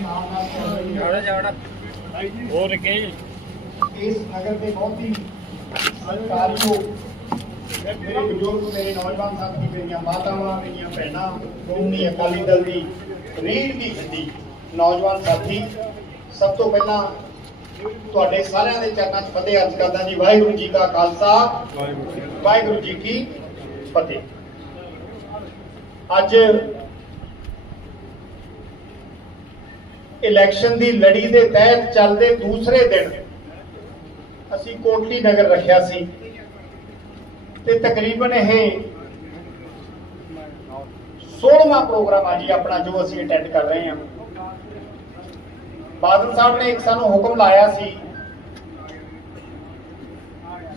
ਜਾੜਾ ਜਾੜਾ ਹੋਰ ਕੇ? ਇਸ ਨਗਰ ਦੇ ਬਹੁਤ ਹੀ ਸਤਿਕਾਰਯੋਗ ਮੇਰੇ ਬਜ਼ੁਰਗ, ਮੇਰੇ ਨੌਜਵਾਨ ਸਾਥੀ, ਮੇਰੀਆਂ ਮਾਤਾਵਾਂ, ਮੇਰੀਆਂ ਭੈਣਾਂ ਸ਼੍ਰੋਮਣੀ ਅਕਾਲੀ ਦਲ ਦੀ ਰੀੜ ਦੀ ਹੱਡੀ ਨੌਜਵਾਨ ਸਾਥੀ, ਸਭ ਤੋਂ ਪਹਿਲਾਂ ਤੁਹਾਡੇ ਸਾਰਿਆਂ ਦੇ ਚਰਨਾਂ 'ਚ ਫਤਿਹ ਅਰਜ਼ ਕਰਦਾ ਜੀ। ਵਾਹਿਗੁਰੂ ਜੀ ਕਾ ਖਾਲਸਾ, ਵਾਹਿਗੁਰੂ ਜੀ ਕੀ ਫਤਿਹ। ਅੱਜ ਇਲੈਕਸ਼ਨ ਦੀ ਲੜੀ ਦੇ ਤਹਿਤ ਚੱਲਦੇ ਦੂਸਰੇ ਦਿਨ ਅਸੀਂ ਕੋਟਲੀ ਨਗਰ ਰੱਖਿਆ ਸੀ। ਤੇ ਤਕਰੀਬਨ ਇਹ 16ਵਾਂ ਪ੍ਰੋਗਰਾਮ ਆ ਜੀ ਆਪਣਾ ਜੋ ਅਸੀਂ ਅਟੈਂਡ ਕਰ ਰਹੇ ਹਾਂ। ਬਾਦਲ ਸਾਹਿਬ ਨੇ ਇੱਕ ਸਾਨੂੰ ਹੁਕਮ ਲਾਇਆ ਸੀ।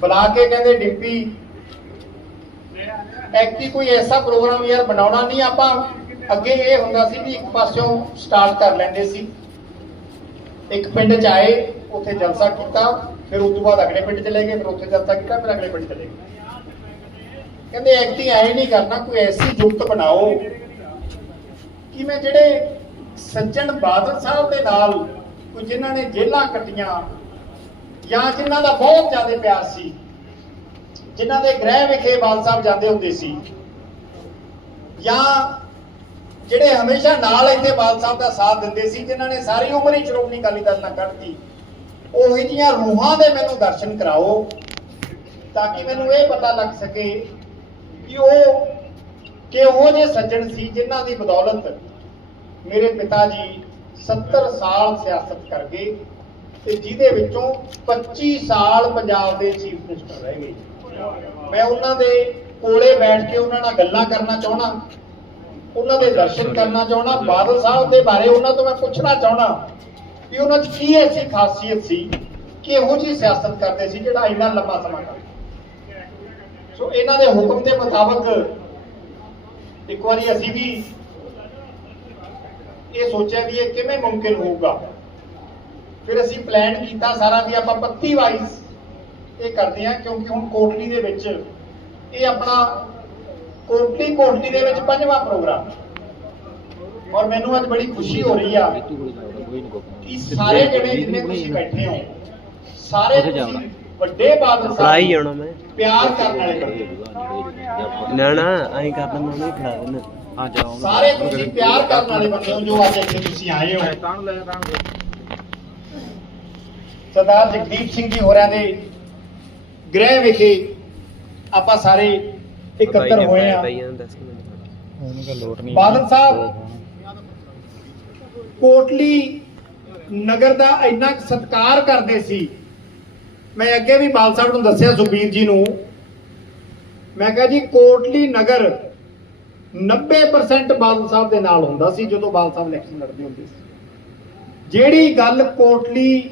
ਬੁਲਾ ਕੇ ਕਹਿੰਦੇ ਡਿੰਪੀ ਐਕਟੀ ਕੋਈ ਐਸਾ ਪ੍ਰੋਗਰਾਮ ਯਾਰ ਬਣਾਉਣਾ ਨਹੀਂ ਆਪਾਂ। ਅੱਗੇ ਇਹ ਹੁੰਦਾ ਸੀ ਵੀ ਇੱਕ ਪਾਸਿਓਂ ਸਟਾਰਟ ਕਰ ਲੈਂਦੇ ਸੀ। ਇੱਕ ਪਿੰਡ ਚ ਆਏ, ਉੱਥੇ ਜਲਸਾ ਕੀਤਾ, ਫਿਰ ਉਸ ਤੋਂ ਬਾਅਦ ਅਗਲੇ ਪਿੰਡ ਚਲੇ ਗਏ, ਫਿਰ ਉੱਥੇ ਜਲਸਾ ਕੀਤਾ, ਫਿਰ ਅਗਲੇ ਪਿੰਡ ਚਲੇ ਗਏ। ਕਹਿੰਦੇ ਐਕਟਿੰਗ ਐ ਨਹੀਂ ਕਰਨਾ, ਕੋਈ ਐਸੀ ਜੁਗਤ ਬਣਾਓ ਕਿ ਮੈਂ ਜਿਹੜੇ ਸੱਜਣ ਬਾਦਲ ਸਾਹਿਬ ਦੇ ਨਾਲ ਕੋਈ ਜਿਨ੍ਹਾਂ ਨੇ ਜੇਲਾਂ ਕੱਟੀਆਂ ਜਾਂ ਜਿਨ੍ਹਾਂ ਦਾ ਬਹੁਤ ਜ਼ਿਆਦਾ ਪਿਆਰ ਸੀ, ਜਿਨ੍ਹਾਂ ਦੇ ਗ੍ਰਹਿ ਵਿਖੇ ਬਾਲ ਸਾਹਿਬ ਜਾਂਦੇ ਹੁੰਦੇ ਸੀ ਜਾਂ ਜਿਹੜੇ ਹਮੇਸ਼ਾ ਨਾਲ ਇੱਥੇ ਬਾਲ ਸਾਹਿਬ ਦਾ ਸਾਥ ਦਿੰਦੇ ਸੀ, ਜਿਨ੍ਹਾਂ ਨੇ ਸਾਰੀ ਉਮਰ ਹੀ ਸ਼੍ਰੋਮਣੀ ਅਕਾਲੀ ਦਲ ਨਾਲ ਕੱਢਤੀ, ਉਹੀ ਜੀਆਂ ਰੂਹਾਂ ਦੇ ਮੈਨੂੰ ਦਰਸ਼ਨ ਕਰਾਓ, ਤਾਂ ਕਿ ਮੈਨੂੰ ਇਹ ਪਤਾ ਲੱਗ ਸਕੇ ਕਿ ਉਹ ਕਿਹੋ ਜਿਹੇ ਸੱਜਣ ਸੀ, ਜਿਨ੍ਹਾਂ ਦੀ ਬਦੌਲਤ ਮੇਰੇ ਪਿਤਾ ਜੀ 70 ਸਾਲ ਸਿਆਸਤ ਕਰ ਗਏ ਤੇ ਜਿਹਦੇ ਵਿੱਚੋਂ 25 ਸਾਲ ਪੰਜਾਬ ਦੇ ਚੀਫ ਮਿਨਿਸਟਰ ਰਹਿ ਗਏ। ਮੈਂ ਉਹਨਾਂ ਦੇ ਕੋਲੇ ਬੈਠ ਕੇ ਉਹਨਾਂ ਨਾਲ ਗੱਲਾਂ ਕਰਨਾ ਚਾਹਣਾ ਉਹਨਾਂ ਦੇ ਦਰਸ਼ਨ ਕਰਨਾ ਚਾਹਣਾ ਬਾਦਲ ਸਾਹਿਬ ਦੇ ਬਾਰੇ ਉਹਨਾਂ ਤੋਂ ਮੈਂ ਪੁੱਛਣਾ ਚਾਹਣਾ ਕਿ ਉਹਨਾਂ 'ਚ ਕੀ ਐਸੀ ਖਾਸੀਅਤ ਸੀ ਕਿ ਇਹੋ ਜਿਹੀ ਸਿਆਸਤ ਕਰਦੇ ਸੀ ਜਿਹੜਾ ਇੰਨਾ ਲੰਮਾ ਸਮਾਂ ਕਰਦੇ ਸੋ? ਇਹਨਾਂ ਦੇ ਹੁਕਮ ਦੇ ਮੁਤਾਬਕ ਇੱਕ ਵਾਰੀ ਅਸੀਂ ਵੀ ਇਹ ਸੋਚਿਆ ਵੀ ਇਹ ਕਿਵੇਂ ਮੁਮਕਿਨ ਹੋਊਗਾ। ਫਿਰ ਅਸੀਂ ਪਲਾਨ ਕੀਤਾ ਸਾਰਾ ਵੀ ਆਪਾਂ ਪੱਤੀ ਵਾਈਜ਼ ਇਹ ਕਰਦੇ ਆ ਕਿਉਂਕਿ ਹੁਣ ਕੋਟਲੀ ਦੇ ਵਿੱਚ ਇਹ ਆਪਣਾ ਕੋਟਲੀ ਕੋਟਲੀ ਦੇ ਵਿੱਚ ਪੰਜਵਾਂ ਪ੍ਰੋਗਰਾਮ। ਔਰ ਮੈਨੂੰ ਅੱਜ ਬੜੀ ਖੁਸ਼ੀ ਹੋ ਰਹੀ ਆ ਕਿ ਸਾਰੇ ਜਣੇ ਜਿੰਨੇ ਤੁਸੀਂ ਬੈਠੇ ਹੋ ਸਾਰੇ ਤੁਸੀਂ। ਵੱਡੇ ਬਾਦਲ ਹੀ ਸਾਹਿਬ ਜਾਣਾ ਮੈਂ। ਪਿਆਰ ਕਰਨ ਵਾਲੇ ਬੰਦੇ। ਨਾ ਨਾ ਐਂ ਕਰਦਾ ਮੈਂ ਨਹੀਂ ਫੜਾ ਦੇਣਾ ਆ ਜਾਓ। ਸਾਰੇ ਤੁਸੀਂ ਪਿਆਰ ਕਰਨ ਵਾਲੇ ਬੰਦੇ ਹੋ ਜੋ ਅੱਜ ਇੱਥੇ ਤੁਸੀਂ ਆਏ ਹੋ। ਸਰਦਾਰ ਜਗਦੀਪ ਸਿੰਘ ਜੀ ਹੋਰਾਂ ਦੇ ਗ੍ਰਹਿ ਵਿਖੇ ਆਪਾਂ ਸਾਰੇ ਇਕੱਤਰ ਹੋਏ ਆ। ਉਹਨੂੰ ਲੋਟ ਨਹੀਂ। ਬਾਦਲ ਸਾਹਿਬ ਕੋਟਲੀ ਨਗਰ ਦਾ ਇੰਨਾ ਸਤਿਕਾਰ ਕਰਦੇ ਸੀ। ਮੈਂ ਅੱਗੇ ਵੀ ਬਾਲ ਸਾਹਿਬ ਨੂੰ ਦੱਸਿਆ ਸੁਬੀਰ ਜੀ ਨੂੰ। ਮੈਂ ਕਿਹਾ ਜੀ ਕੋਟਲੀ ਨਗਰ 90% ਬਾਦਲ ਸਾਹਿਬ ਦੇ ਨਾਲ ਹੁੰਦਾ ਸੀ ਜਦੋਂ ਬਾਦਲ ਸਾਹਿਬ ਇਲੈਕਸ਼ਨ ਲੜਦੇ ਹੁੰਦੇ ਸੀ। ਜਿਹੜੀ ਗੱਲ ਕੋਟਲੀ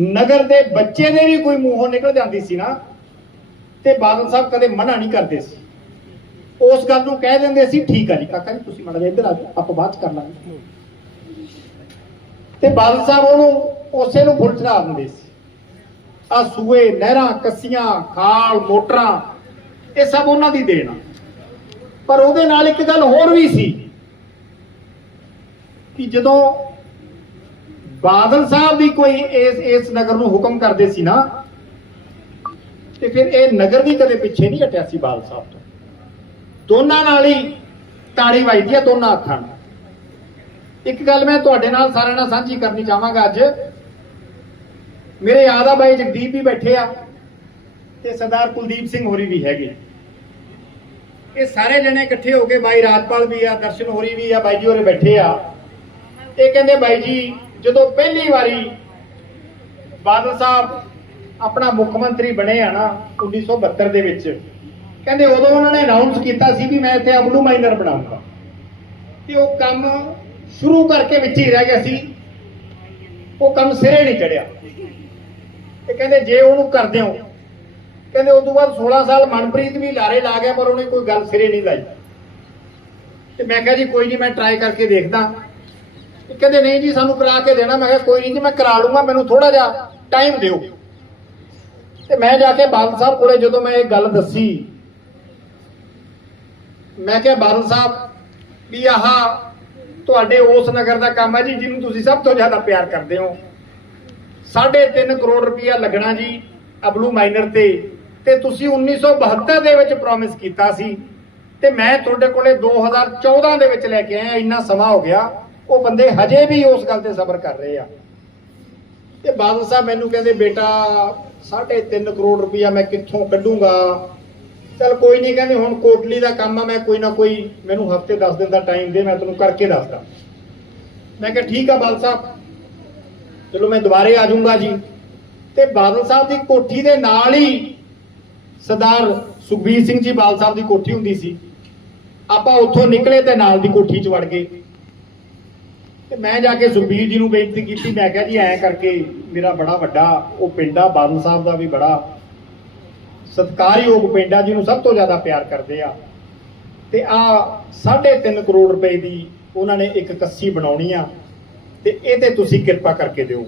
ਨਗਰ ਦੇ ਬੱਚੇ ਦੇ ਵੀ ਕੋਈ ਮੂੰਹੋਂ ਨਿਕਲ ਜਾਂਦੀ ਸੀ ਨਾ ਤੇ ਬਾਦਲ ਸਾਹਿਬ ਕਦੇ ਮਨਾ ਨਹੀਂ ਕਰਦੇ ਸੀ। ਉਸ ਗੱਲ ਨੂੰ ਕਹਿ ਦਿੰਦੇ ਸੀ, ਠੀਕ ਆ ਜੀ, ਕਾਕਾ ਜੀ, ਤੁਸੀਂ ਮਾੜਾ ਇੱਧਰ ਆ ਜਾਓ, ਆਪਾਂ ਬਾਅਦ ਚ ਕਰ ਲਾਂਗੇ। ਤੇ ਬਾਦਲ ਸਾਹਿਬ ਉਹਨੂੰ ਉਸੇ ਨੂੰ ਫੁੱਲ ਚੜਾ ਦਿੰਦੇ ਸੀ। ਆ ਸੂਏ, ਨਹਿਰਾਂ, ਕੱਸੀਆਂ, ਖਾਲ, ਮੋਟਰਾਂ, ਇਹ ਸਭ ਉਹਨਾਂ ਦੀ ਦੇਣ ਪਰ ਉਹਦੇ ਨਾਲ ਇੱਕ ਗੱਲ ਹੋਰ ਵੀ ਸੀ ਕਿ ਜਦੋਂ ਬਾਦਲ ਸਾਹਿਬ ਵੀ ਕੋਈ ਇਸ ਇਸ ਨਗਰ ਨੂੰ ਹੁਕਮ ਕਰਦੇ ਸੀ ਨਾ ਤੇ ਫਿਰ ਇਹ ਨਗਰ ਵੀ ਕਦੇ ਪਿੱਛੇ ਨਹੀਂ ਹਟਿਆ ਸੀ ਬਾਦਲ ਸਾਹਿਬ ਤੋਂ। ਦੋਨਾਂ ਨਾਲ ਹੀ ਤਾੜੀ ਵੱਜਦੀ ਆ, ਦੋਨਾਂ ਹੱਥਾਂ ਨਾਲ। ਇੱਕ ਗੱਲ ਮੈਂ ਤੁਹਾਡੇ ਨਾਲ ਸਾਰਿਆਂ ਨਾਲ ਸਾਂਝੀ ਕਰਨੀ ਚਾਹਾਂਗਾ ਅੱਜ। ਮੇਰੇ ਯਾਦ ਆ ਬਾਈ ਜਗਦੀਪ ਵੀ ਬੈਠੇ ਆ ਤੇ ਸਰਦਾਰ ਕੁਲਦੀਪ ਸਿੰਘ ਹੋਰੀ ਵੀ ਹੈਗੇ ਇਹ ਸਾਰੇ ਜਣੇ ਇਕੱਠੇ ਹੋ ਕੇ ਬਾਈ ਰਾਜਪਾਲ ਵੀ ਆ, ਦਰਸ਼ਨ ਹੋਰੀ ਵੀ ਆ, ਬਾਈ ਜੀ ਹੋਰੇ ਬੈਠੇ ਆ। ਇਹ ਕਹਿੰਦੇ ਬਾਈ ਜੀ, ਜਦੋਂ ਪਹਿਲੀ ਵਾਰੀ ਬਾਦਲ ਸਾਹਿਬ ਆਪਣਾ ਮੁੱਖ ਮੰਤਰੀ ਬਣੇ ਆ ਨਾ 1972 ਦੇ ਵਿੱਚ। ਕਹਿੰਦੇ ਉਦੋਂ ਉਹਨਾਂ ਨੇ ਅਨਾਉਂਸ ਕੀਤਾ ਸੀ ਵੀ ਮੈਂ ਇੱਥੇ ਅਬਲੂ ਮਾਈਨਰ ਬਣਾਉਂਗਾ ਤੇ ਉਹ ਕੰਮ ਸ਼ੁਰੂ ਕਰਕੇ ਵਿੱਚ ਹੀ ਰਹਿ ਗਿਆ ਸੀ। ਉਹ ਕੰਮ ਸਿਰੇ ਨਹੀਂ ਚੜਿਆ। ਤੇ ਕਹਿੰਦੇ ਜੇ ਉਹਨੂੰ ਕਰਦੇ ਹੋ। ਕਹਿੰਦੇ ਉਸ ਤੋਂ ਬਾਅਦ 16 ਸਾਲ ਮਨਪ੍ਰੀਤ ਵੀ ਲਾਰੇ ਲਾ ਗਿਆ, ਪਰ ਉਹਨੇ ਕੋਈ ਗੱਲ ਸਿਰੇ ਨਹੀਂ ਲਾਈ। ਤੇ ਮੈਂ ਕਿਹਾ ਜੀ ਕੋਈ ਨਹੀਂ, ਮੈਂ ਟਰਾਈ ਕਰਕੇ ਦੇਖਦਾ। ਤੇ ਕਹਿੰਦੇ ਨਹੀਂ ਜੀ, ਸਾਨੂੰ ਕਰਾ ਕੇ ਦੇਣਾ। ਮੈਂ ਕਿਹਾ ਕੋਈ ਨਹੀਂ ਜੀ, ਮੈਂ ਕਰਾ ਲੂੰਗਾ। ਮੈਨੂੰ ਥੋੜਾ ਜਿਹਾ ਟਾਈਮ ਦਿਓ। ਤੇ ਮੈਂ ਜਾ ਕੇ ਬਾਦਲ ਸਾਹਿਬ ਕੋਲੇ ਜਦੋਂ ਮੈਂ ਇਹ ਗੱਲ ਦੱਸੀ, ਮੈਂ ਕਿਹਾ, ਬਾਦਲ ਸਾਹਿਬ, ਵੀ ਆਹ ਤੁਹਾਡੇ ਉਸ ਨਗਰ ਦਾ ਕੰਮ ਹੈ ਜੀ, ਜਿਹਨੂੰ ਤੁਸੀਂ ਸਭ ਤੋਂ ਜ਼ਿਆਦਾ ਪਿਆਰ ਕਰਦੇ ਹੋ। 3.5 ਕਰੋੜ ਰੁਪਇਆ ਲੱਗਣਾ ਜੀ, ਅਬਲੂ ਮਾਈਨਰ ਤੇ। ਤੇ ਤੁਸੀਂ 1972 ਦੇ ਵਿੱਚ ਪ੍ਰੋਮਿਸ ਕੀਤਾ ਸੀ। ਤੇ ਮੈਂ ਤੁਹਾਡੇ ਕੋਲੇ 2014 ਦੇ ਵਿੱਚ ਲੈ ਕੇ ਆਇਆ, ਇੰਨਾ ਸਮਾਂ ਹੋ ਗਿਆ। ਉਹ ਬੰਦੇ ਹਜੇ ਵੀ ਉਸ ਗੱਲ ਤੇ ਸਬਰ ਕਰ ਰਹੇ ਆ। ਤੇ ਬਾਦਲ ਸਾਹਿਬ ਮੈਨੂੰ ਕਹਿੰਦੇ, ਬੇਟਾ 3.5 ਕਰੋੜ ਰੁਪਇਆ ਮੈਂ ਕਿੱਥੋਂ ਕੱਢੂੰਗਾ? ਚਲ ਕੋਈ ਨਹੀਂ ਕਹਿੰਦੇ ਹੁਣ ਕੋਟਲੀ ਦਾ ਕੰਮ ਆ, ਮੈਂ ਕੋਈ ਨਾ ਕੋਈ ਮੈਨੂੰ ਹਫ਼ਤੇ 10 ਦਿਨ ਦਾ ਟਾਈਮ ਦੇ, ਮੈਂ ਤੁਹਾਨੂੰ ਕਰਕੇ ਦੱਸਦਾ। ਮੈਂ ਕਿਹਾ ਠੀਕ ਆ ਬਾਦਲ ਸਾਹਿਬ। ਚਲੋ ਮੈਂ ਦੁਬਾਰੇ ਆ ਜਾਊਂਗਾ ਜੀ। ਤੇ ਬਾਦਲ ਸਾਹਿਬ ਦੀ ਕੋਠੀ ਦੇ ਨਾਲ ਹੀ ਸਰਦਾਰ ਸੁਖਬੀਰ ਸਿੰਘ ਜੀ ਬਾਦਲ ਸਾਹਿਬ ਦੀ ਕੋਠੀ ਹੁੰਦੀ ਸੀ। ਆਪਾਂ ਉੱਥੋਂ ਨਿਕਲੇ ਤੇ ਨਾਲ ਦੀ ਕੋਠੀ 'ਚ ਵੜ ਗਏ। ਤੇ ਮੈਂ ਜਾ ਕੇ ਸੁਖਬੀਰ ਜੀ ਨੂੰ ਬੇਨਤੀ ਕੀਤੀ, ਮੈਂ ਕਿਹਾ ਜੀ ਐਂ ਕਰਕੇ ਮੇਰਾ ਬੜਾ ਵੱਡਾ, ਉਹ ਪਿੰਡ ਆ, ਬਾਦਲ ਸਾਹਿਬ ਦਾ ਵੀ ਬੜਾ ਸਤਿਕਾਰਯੋਗ ਪਿੰਡ ਆ, ਜਿਹਨੂੰ ਸਭ ਤੋਂ ਜ਼ਿਆਦਾ ਪਿਆਰ ਕਰਦੇ ਆ। ਤੇ ਆ 3.5 ਕਰੋੜ ਰੁਪਏ ਦੀ ਉਹਨਾਂ ਨੇ ਇੱਕ ਕੱਸੀ ਬਣਾਉਣੀ ਆ, ਤੇ ਇਹਦੇ ਤੁਸੀਂ ਕਿਰਪਾ ਕਰਕੇ ਦਿਓ।